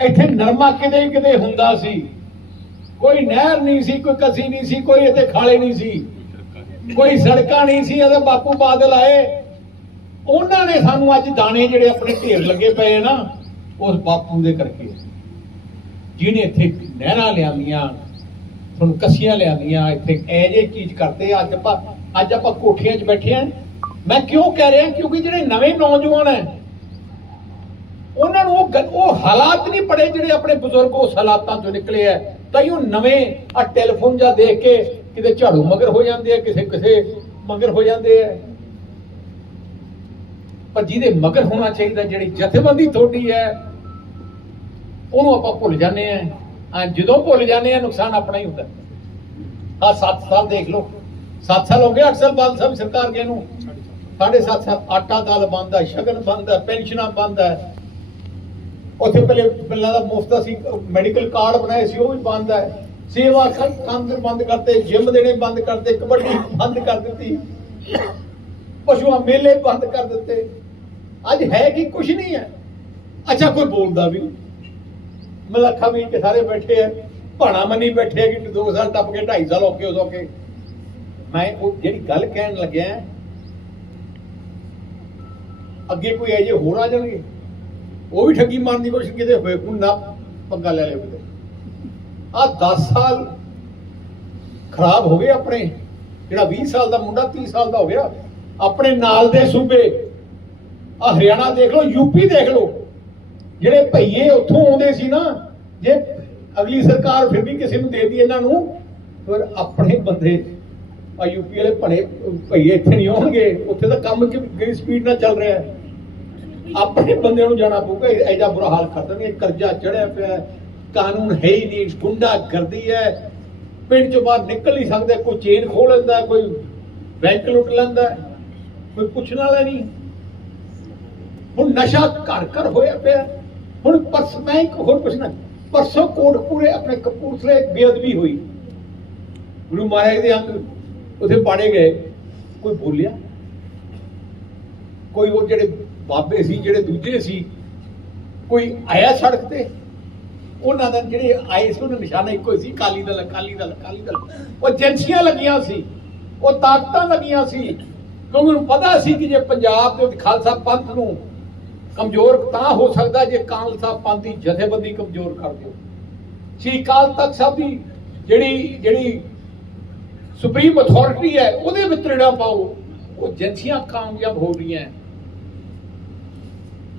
ਇੱਥੇ ਨਰਮਾ ਕਿਤੇ ਕਿਤੇ ਹੁੰਦਾ ਸੀ। ਕੋਈ ਨਹਿਰ ਨਹੀਂ ਸੀ, ਕੋਈ ਕਸੀ ਨਹੀਂ ਸੀ, ਕੋਈ ਇੱਥੇ ਖਾਲੇ ਨਹੀਂ ਸੀ। ਕੋਈ ਸੜਕਾਂ ਨਹੀਂ ਸੀ, ਇਹਦੇ ਬਾਪੂ ਬਾਦਲ ਆਏ। ਉਹਨਾਂ ਨੇ ਸਾਨੂੰ ਅੱਜ ਦਾਣੇ ਜਿਹੜੇ ਆਪਣੇ ਢੇਰ ਲੱਗੇ ਪਏ ਆ ਨਾ, ਉਸ ਬਾਪੂ ਦੇ ਕਰਕੇ। ਜਿਹਨੇ ਇੱਥੇ ਨਹਿਰਾਂ ਲਿਆਂਦੀਆਂ ਤੁਹਾਨੂੰ ਕਸੀਆਂ ਲਿਆਂਦੀਆਂ, ਇੱਥੇ ਐ ਜੇ ਚੀਜ਼ ਕਰਦੇ ਅੱਜ ਆਪਾਂ ਅੱਜ ਆਪਾਂ ਕੋਠੀਆਂ 'ਚ ਬੈਠੇ ਆ। ਮੈਂ ਕਿਉਂ ਕਹਿ ਰਿਹਾ? ਕਿਉਂਕਿ ਜਿਹੜੇ ਨਵੇਂ ਨੌਜਵਾਨ ਹੈ ਉਹਨਾਂ ਨੂੰ ਉਹ ਗੱਲ- ਉਹ ਹਾਲਾਤ ਨਹੀਂ ਪੜੇ ਜਿਹੜੇ ਆਪਣੇ ਬਜ਼ੁਰਗ ਉਸ ਹਾਲਾਤਾਂ ਤੋਂ ਨਿਕਲੇ ਆ। ਤਾਂ ਹੀ ਉਹ ਨਵੇਂ ਆ ਟੈਲੀਫੋਨ ਜਾਂ ਦੇਖ ਕੇ ਕਿਤੇ ਝਾੜੂ ਮਗਰ ਹੋ ਜਾਂਦੇ ਆ, ਕਿਸੇ ਕਿਸੇ ਮਗਰ ਹੋ ਜਾਂਦੇ ਆ। ਪਰ ਜਿਹਦੇ ਮਗਰ ਹੋਣਾ ਚਾਹੀਦਾ, ਜਿਹੜੀ ਜਥੇਬੰਦੀ ਤੁਹਾਡੀ ਹੈ, ਉਹਨੂੰ ਆਪਾਂ ਭੁੱਲ ਜਾਂਦੇ ਆ ਆ ਜਦੋਂ ਭੁੱਲ ਜਾਂਦੇ ਆ ਨੁਕਸਾਨ ਆਪਣਾ ਹੀ ਹੁੰਦਾ। ਆ 7 ਸਾਲ ਦੇਖ ਲਓ। 7 ਸਾਲ ਹੋ ਗਏ 8 ਸਾਲ ਬਾਅਦ ਸਭ ਸਰਕਾਰ ਗਏ ਨੂੰ। ਸਾਢੇ ਸੱਤ ਸਾਲ, ਆਟਾ ਦਾਲ ਬੰਦ ਹੈ, ਸ਼ਗਨ ਬੰਦ ਪੈਨਸ਼ਨਾਂ ਬੰਦ ਉੱਥੇ ਪਹਿਲੇ ਪਹਿਲਾਂ ਦਾ ਮੁਫਤ ਸੀ ਮੈਡੀਕਲ ਕਾਰਡ ਬਣਾਏ ਸੀ, ਉਹ ਵੀ ਬੰਦ ਹੈ। ਸੇਵਾ ਕੇਂਦਰ ਬੰਦ ਕਰਤੇ, ਜਿਮ ਦੇਣੇ ਬੰਦ ਕਰਤੇ, ਕਬੱਡੀ ਬੰਦ ਕਰ ਦਿੱਤੀ। ਪਸ਼ੂਆਂ ਮੇਲੇ ਬੰਦ ਕਰ ਦਿੱਤੇ। ਅੱਜ ਹੈ ਕਿ ਕੁਝ ਨਹੀਂ ਹੈ। ਅੱਛਾ, ਕੋਈ ਬੋਲਦਾ ਵੀ ਮਲੱਖਾ ਵੀ ਕੇ ਸਾਰੇ ਬੈਠੇ ਆ। ਭਾਣਾ ਮੰਨੀ ਬੈਠੇ ਆ ਕਿ 2 ਸਾਲ ਟੱਪ ਕੇ 2.5 ਸਾਲ ਹੋ ਕੇ ਮੈਂ ਉਹ ਜਿਹੜੀ ਗੱਲ ਕਹਿਣ ਲੱਗਿਆ, ਅੱਗੇ ਕੋਈ ਐਜੇ ਹੋਰ ਆ ਜਾਣਗੇ? ਉਹ ਵੀ ਠੱਗੀ ਮਾਰਨ ਦੀ ਕੋਸ਼ਿਸ਼ ਕਿਤੇ ਹੋਏ, ਹੁਣ ਨਾ ਪੰਗਾ ਲੈ ਲਿਓ ਕਿਤੇ। ਆ 10 ਸਾਲ ਖਰਾਬ ਹੋ ਗਏ ਆਪਣੇ। ਜਿਹੜਾ 20 ਸਾਲ ਦਾ ਮੁੰਡਾ 30 ਸਾਲ ਦਾ ਹੋ ਗਿਆ। ਆਪਣੇ ਨਾਲ ਦੇ ਸੂਬੇ ਆ ਹਰਿਆਣਾ ਦੇਖ ਲਓ ਯੂਪੀ ਦੇਖ ਲਓ। ਜਿਹੜੇ ਭਈਏ ਉੱਥੋਂ ਆਉਂਦੇ ਸੀ ਨਾ, ਜੇ ਅਗਲੀ ਸਰਕਾਰ ਫਿਰ ਵੀ ਕਿਸੇ ਨੂੰ ਦੇਦੀ ਇਹਨਾਂ ਨੂੰ, ਫਿਰ ਆਪਣੇ ਬੰਦੇ, ਆ ਯੂਪੀ ਵਾਲੇ ਭਣੇ ਭਈਏ ਇੱਥੇ ਨਹੀਂ ਆਉਣਗੇ। ਉੱਥੇ ਤਾਂ ਕੰਮ ਕਿ ਸਪੀਡ ਨਾਲ ਚੱਲ ਰਿਹਾ ਹੈ? ਆਪਣੇ ਬੰਦਿਆਂ ਨੂੰ ਜਾਣਾ ਪਊਗਾ, ਇਹ- ਐਡਾ ਬੁਰਾ ਹਾਲ ਕਰ ਦੇਣਗੇ। ਕਰਜ਼ਾ ਚੜਿਆ ਪਿਆ ਕਾਨੂੰਨ ਹੈ ਹੀ ਨਹੀਂ ਗੁੰਡਾ ਕਰਦੀ ਹੈ। ਪਿੰਡ ਚੋਂ ਬਾਹਰ ਨਿਕਲ ਨਹੀਂ ਸਕਦੇ, ਕੋਈ ਚੇਨ ਖੋਲ ਲੈਂਦਾ, ਕੋਈ ਬੈਂਕ ਲੁੱਟ ਲੈਂਦਾ, ਕੋਈ ਪੁੱਛਣ ਵਾਲਾ ਨਹੀਂ। ਹੁਣ ਨਸ਼ਾ ਘਰ ਘਰ ਹੋਇਆ ਪਿਆ। ਹੁਣ ਪਰਸ ਮੈਂ ਇੱਕ ਹੋਰ ਪੁੱਛਣਾ। ਪਰਸੋਂ ਕੋਟਪੂਰੇ ਆਪਣੇ ਕਪੂਰਥਲੇ ਬੇਅਦਬੀ ਹੋਈ। ਗੁਰੂ ਮਹਾਰਾਜ ਦੇ ਅੰਗ ਉਥੇ ਪਾੜੇ ਗਏ। ਕੋਈ ਬੋਲਿਆ? ਕੋਈ ਉਹ ਜਿਹੜੇ ਬਾਬੇ ਸੀ, ਜਿਹੜੇ ਦੂਜੇ ਸੀ, ਕੋਈ ਆਇਆ ਸੜਕ ਤੇ? ਉਹਨਾਂ ਦਾ ਜਿਹੜੇ ਆਏ ਸੀ, ਉਹਨਾਂ ਨਿਸ਼ਾਨਾ ਇੱਕੋ ਹੀ ਸੀ ਕਾਲੀ ਦਲ ਕਾਲੀ ਦਲ ਕਾਲੀ ਦਲ। ਉਹ ਏਜੰਸੀਆਂ ਲੱਗੀਆਂ ਸੀ। ਉਹ ਤਾਕਤਾਂ ਲੱਗੀਆਂ ਸੀ। ਕਿਉਂਕਿ ਉਹਨੂੰ ਪਤਾ ਸੀ ਕਿ ਜੇ ਪੰਜਾਬ ਦੇ ਖਾਲਸਾ ਪੰਥ ਨੂੰ ਕਮਜ਼ੋਰ ਤਾਂ ਹੋ ਸਕਦਾ ਜੇ ਖਾਲਸਾ ਪੰਥ ਦੀ ਜਥੇਬੰਦੀ ਕਮਜ਼ੋਰ ਕਰ ਦਿਓ। ਸ਼੍ਰੀ ਅਕਾਲ ਤਖਤ ਸਾਹਿਬ ਦੀ ਜਿਹੜੀ ਜਿਹੜੀ ਸੁਪਰੀਮ ਅਥਾਰਟੀ ਹੈ, ਉਹਦੇ ਵਿੱਚ ਰੜਾ ਪਾਓ। ਉਹ ਏਜੰਸੀਆਂ ਕਾਮਯਾਬ ਹੋ ਰਹੀਆਂ।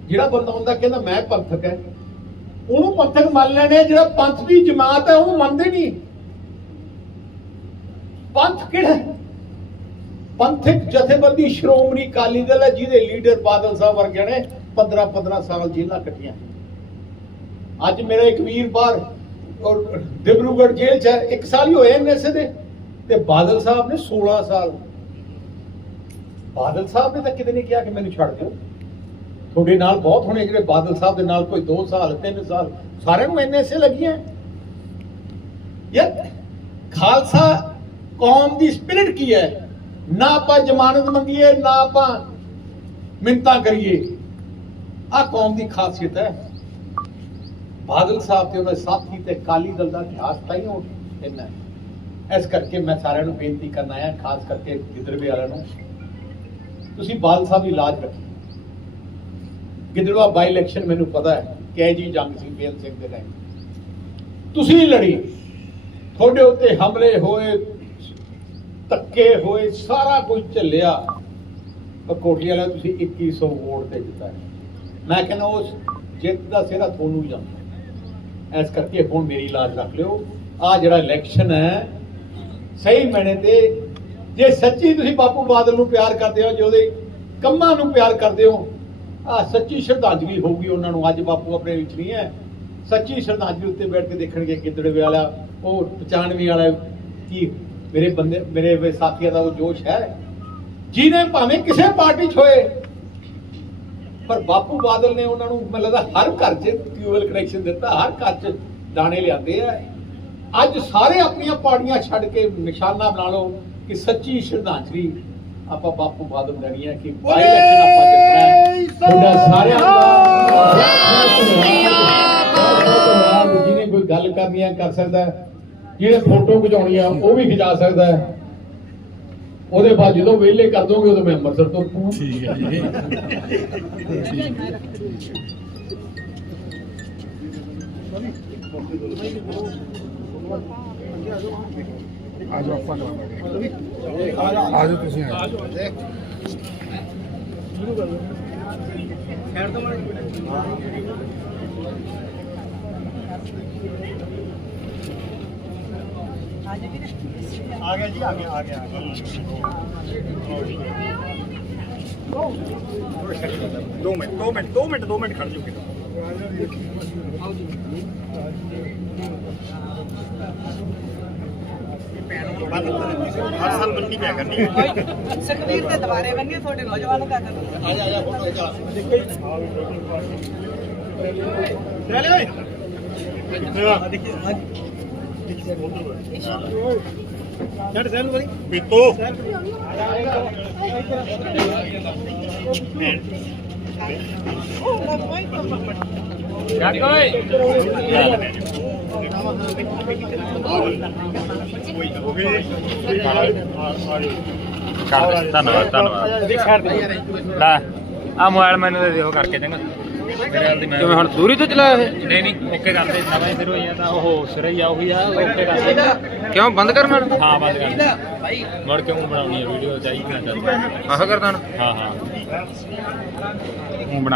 ਜਿਹੜਾ ਬੰਦਾ ਹੁੰਦਾ ਕਹਿੰਦਾ, ਮੈਂ ਪੰਥਕ ਹੈ। ਉਹਨੂੰ ਪੰਥਕ ਮੰਨ ਲੈਣੇ ਜਿਹੜਾ ਪੰਥ ਦੀ ਜਮਾਤ ਹੈ ਉਹਨੂੰ ਮੰਨਦੇ ਨਹੀਂ। ਪੰਥ ਕਿਹੜਾ ਪੰਥਕ ਜਥੇਬੰਦੀ ਸ਼੍ਰੋਮਣੀ ਅਕਾਲੀ ਦਲ ਹੈ, ਜਿਹਦੇ ਲੀਡਰ ਬਾਦਲ ਸਾਹਿਬ ਵਰਗੇ ਨੇ 15 15 ਸਾਲ ਜੇਲ੍ਹਾਂ ਕੱਟੀਆਂ। ਅੱਜ ਮੇਰਾ ਇੱਕ ਵੀਰ ਬਾਹਰ ਔਰ ਡਿਬਰੂਗੜ੍ਹ ਜੇਲ੍ਹ 'ਚ ਹੈ, ਇੱਕ ਸਾਲ ਹੀ ਹੋਏ ਐਨਐਸਏ ਦੇ ਤੇ ਬਾਦਲ ਸਾਹਿਬ ਨੇ 16 ਸਾਲ। ਬਾਦਲ ਸਾਹਿਬ ਨੇ ਤਾਂ ਕਿਤੇ ਨਹੀਂ ਕਿਹਾ ਕਿ ਮੈਨੂੰ ਛੱਡ ਦਿਓ। ਤੁਹਾਡੇ ਨਾਲ ਬਹੁਤ ਹੋਣੇ ਜਿਹੜੇ ਬਾਦਲ ਸਾਹਿਬ ਦੇ ਨਾਲ ਕੋਈ 2 ਸਾਲ 3 ਸਾਲ, ਸਾਰਿਆਂ ਨੂੰ ਐਨਐਸਏ ਲੱਗੀਆਂ। ਯਾਰ, ਖਾਲਸਾ ਕੌਮ ਦੀ ਸਪਿਰਿਟ ਕੀ ਹੈ? ਨਾ ਆਪਾਂ ਜ਼ਮਾਨਤ ਮੰਗੀਏ, ਨਾ ਆਪਾਂ ਮਿੰਤਾ ਕਰੀਏ। ਆ ਕੌਮ ਦੀ ਖਾਸੀਅਤ ਹੈ। ਬਾਦਲ ਸਾਹਿਬ ਤੇ ਉਹਨਾਂ ਦੇ ਸਾਥੀ ਤੇ ਕਾਲੀ ਦਲ ਦਾ ਇਤਿਹਾਸ ਤਾਂ ਹੀ ਉਹ ਇੰਨਾ ਇਸ ਕਰਕੇ ਮੈਂ ਸਾਰਿਆਂ ਨੂੰ ਬੇਨਤੀ ਕਰਨ ਆਇਆ ਖਾਸ ਕਰਕੇ ਗਿੱਦੜਵੇ ਵਾਲਿਆਂ ਨੂੰ। ਤੁਸੀਂ ਬਾਦਲ ਸਾਹਿਬ ਦੀ ਲਾਜ ਰੱਖੀ। ਗਿੱਦੜਵਾ ਬਾਈ ਇਲੈਕਸ਼ਨ ਮੈਨੂੰ ਪਤਾ ਹੈ ਕਿ ਜੀ ਜੰਗ ਸੀ ਬੇਲ ਸਿੰਘ ਦੇ ਟਾਈਮ ਤੁਸੀਂ ਲੜੀ। ਤੁਹਾਡੇ ਉੱਤੇ ਹਮਲੇ ਹੋਏ, ਧੱਕੇ ਹੋਏ, ਸਾਰਾ ਕੁਝ ਚੱਲਿਆ ਪਰ ਕੋਠੀ ਵਾਲਾ ਤੁਸੀਂ 2100 ਵੋਟ ਤੇ ਜਿੱਤਾ ਮੈਂ ਕਹਿੰਦਾ ਉਸ ਜਿੱਤ ਦਾ ਸਿਹਰਾ ਤੁਹਾਨੂੰ ਹੀ ਜਾਂਦਾ। ਇਸ ਕਰਕੇ ਹੁਣ ਮੇਰੀ ਲਾਜ ਰੱਖ ਲਿਓ। ਆ ਜਿਹੜਾ ਇਲੈਕਸ਼ਨ ਹੈ, ਸਹੀ ਮੈਨੇ ਤੇ ਜੇ ਸੱਚੀ ਤੁਸੀਂ ਬਾਪੂ ਬਾਦਲ ਨੂੰ ਪਿਆਰ ਕਰਦੇ ਹੋ, ਜੇ ਉਹਦੇ ਕੰਮਾਂ ਨੂੰ ਪਿਆਰ ਕਰਦੇ ਹੋ, ਆ ਸੱਚੀ ਸ਼ਰਧਾਂਜਲੀ ਹੋਊਗੀ ਉਹਨਾਂ ਨੂੰ। ਅੱਜ ਬਾਪੂ ਆਪਣੇ ਵਿੱਚ ਨਹੀਂ ਹੈ। ਸੱਚੀ ਸ਼ਰਧਾਂਜਲੀ ਉੱਤੇ ਬੈਠ ਕੇ ਦੇਖਣਗੇ ਗਿੱਦੜਵੇ ਵਾਲਾ, ਉਹ 95 ਵਾਲਾ ਕੀ, ਮੇਰੇ ਬੰਦੇ, ਮੇਰੇ ਸਾਥੀਆਂ ਦਾ ਉਹ ਜੋਸ਼ ਹੈ। ਜਿਹਨੇ ਭਾਵੇਂ ਕਿਸੇ ਪਾਰਟੀ 'ਚ ਹੋਏ ਪਰ ਬਾਪੂ ਬਾਦਲ ਨੇ ਉਹਨਾਂ ਨੂੰ ਮੈਨੂੰ ਲੱਗਦਾ ਹਰ ਘਰ 'ਚ ਟਿਊਬਵੈਲ ਕਨੈਕਸ਼ਨ ਦਿੱਤਾ ਹਰ ਘਰ 'ਚ ਦਾਣੇ ਲਿਆਂਦੇ ਆ। ਅੱਜ ਸਾਰੇ ਆਪਣੀਆਂ ਪਾਰਟੀਆਂ ਛੱਡ ਕੇ ਨਿਸ਼ਾਨਾ ਬਣਾ ਲਓ ਕਿ ਸੱਚੀ ਸ਼ਰਧਾਂਜਲੀ ਆਪਾਂ ਬਾਪੂ ਬਾਦਲ ਨੂੰ ਦੇਣੀ ਹੈ ਕਿ ਬਾਈ ਇਲੈਕਸ਼ਨ ਆਪਾਂ ਜਿੱਤਣਾ ਹੈ। ਤੁਹਾਡਾ ਸਾਰਿਆਂ ਦਾ ਜਿਹਨੇ ਕੋਈ ਗੱਲ ਕਰਨੀ ਹੈ ਕਰ ਸਕਦਾ ਹੈ। ਜਿਹਨੇ ਫੋਟੋ ਖਿਚਾਉਣੀ ਆ ਉਹ ਵੀ ਖਿਚਾ ਸਕਦਾ ਹੈ। ਉਹਦੇ ਬਾਅਦ ਜਦੋਂ ਵਿਹਲੇ ਕਰ ਦੋਗੇ, ਉਦੋਂ ਮੈਂ ਅੰਮ੍ਰਿਤਸਰ ਤੋਂ ਪੂੰ ਠੀਕ ਹੈ ਜੀ। ਆਜੋ ਆਪਾਂ ਆਜੋ ਤੁਸੀਂ ਆਜੋ। ਆ ਗਿਆ ਜੀ ਆ ਗਿਆ ਆ ਗਿਆ ਦੋ ਮਿੰਟ ਦੋ ਮਿੰਟ ਦੋ ਮਿੰਟ ਦੋ ਮਿੰਟ ਖੜ ਜੂਗੇ ਹਰ ਸਾਲ ਬੰਨੀ ਪਿਆ ਕਰਨੀ ਸੁਖਵੀਰ ਦੇ ਦੁਬਾਰੇ ਬੰਨੇ ਤੁਹਾਡੇ ਨੌਜਵਾਨ ਦਾ ਕਰ ਲੈ ਲੈ ਓਏ ਛੱਡ ਸੈਲ ਵਾਲੀ ਪੀਤੋ ਉਹ ਕੋਈ ਕੰਮ ਚੱਕ ਓਏ ਕਰ ਦੇ ਧੰਨਵਾਦ ਧੰਨਵਾਦ ਲੈ ਆ ਮੋਬਾਈਲ ਮੈਨੂੰ ਦੇ ਦਿਓ ਕਰਕੇ ਚੰਗਾ ਮੇਰੇ ਹਾਲ ਦੀ ਮੈਂ ਕਿਵੇਂ ਹੁਣ ਦੂਰੀ ਤੋਂ ਚਲਾਇਆ ਇਹ? ਨਹੀਂ ਨਹੀਂ ਓਕੇ ਕਰ ਦੇ ਨਵਾਂ ਫਿਰ ਹੋਈ ਆ ਤਾਂ ਉਹ ਸਿਰ ਹੀ ਆ ਉਹੀ ਆ ਓਕੇ ਕਰ ਦੇ ਕਿਉਂ ਬੰਦ ਕਰ ਮੈਂ ਹਾਂ ਬੰਦ ਕਰ ਦੇ। ਮੁੜ ਕੇ ਉਹ ਬਣਾਉਣੀ ਹੈ ਵੀਡੀਓ ਚਾਹੀਦੀ ਨਾ ਆਹ ਕਰਦਾ ਹਾਂ ਹਾਂ। ਉਹ ਬਣਾ